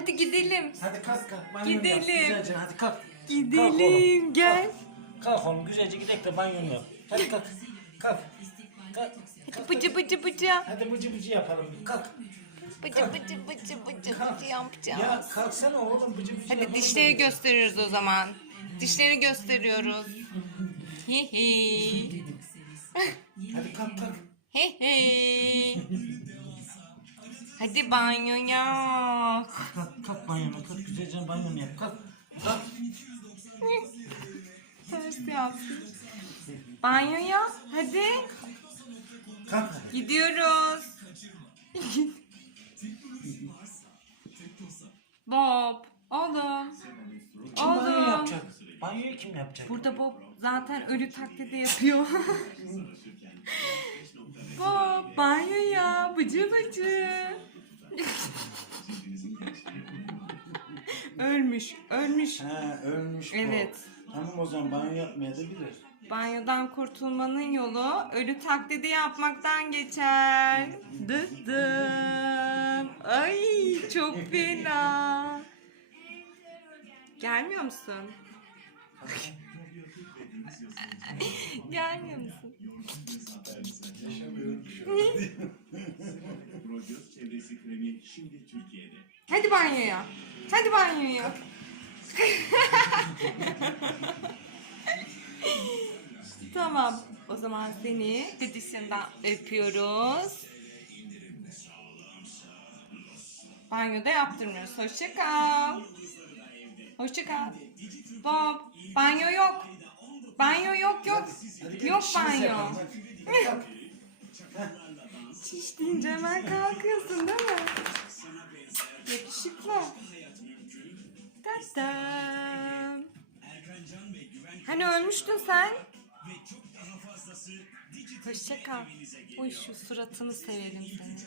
Hadi gidelim. Hadi kalk kalk. Banyo Gidelim. yap. Güzelce hadi kalk. Kalk Gidelim oğlum. gel. Kalk oğlum güzelce gidelim de banyo yap. Hadi kalk. Kalk. Kalk. Hadi bıcı bıcı bıcı. Hadi bıcı bıcı yapalım. Kalk. Bıcı bıcı bıcı bıcı Kalk. bıcı yapacağız. Ya kalksana oğlum bıcı bıcı Hadi yapalım. dişleri gösteriyoruz o zaman. Dişleri gösteriyoruz. Hi hi. Hadi kalk kalk. Hi hi. Hadi banyoya. Kalk kalk banyona kalk. Güzelce banyonu yap. Kalk. Kalk. Ters yaptım. Banyoya. Hadi. Kalk hadi. Gidiyoruz. Bob. Oğlum. Kim banyo Oğlum. yapacak? Banyoyu kim yapacak? Burada Bob zaten ölü taklidi yapıyor. Bob banyo ya bıcı bıcı. ölmüş, ölmüş. He ölmüş bu. Evet. Tamam o zaman banyo yapmaya da bilir. Banyodan kurtulmanın yolu ölü taklidi yapmaktan geçer. Dım. Ay çok fena. Gelmiyor musun? Gelmiyor musun? Şimdi Türkiye'de. Hadi banyoya. Hadi banyoya. tamam. O zaman seni didişinden öpüyoruz. Banyoda yaptırmıyoruz. Hoşça kal. Hoşça kal. Bob, banyo yok. Banyo yok yok. Yok banyo. Çiş deyince hemen kalkıyorsun değil mi? Yakışıklı. Tatlım. Hani ölmüştün sen? Hoşça kal. Uy şu suratını severim seni.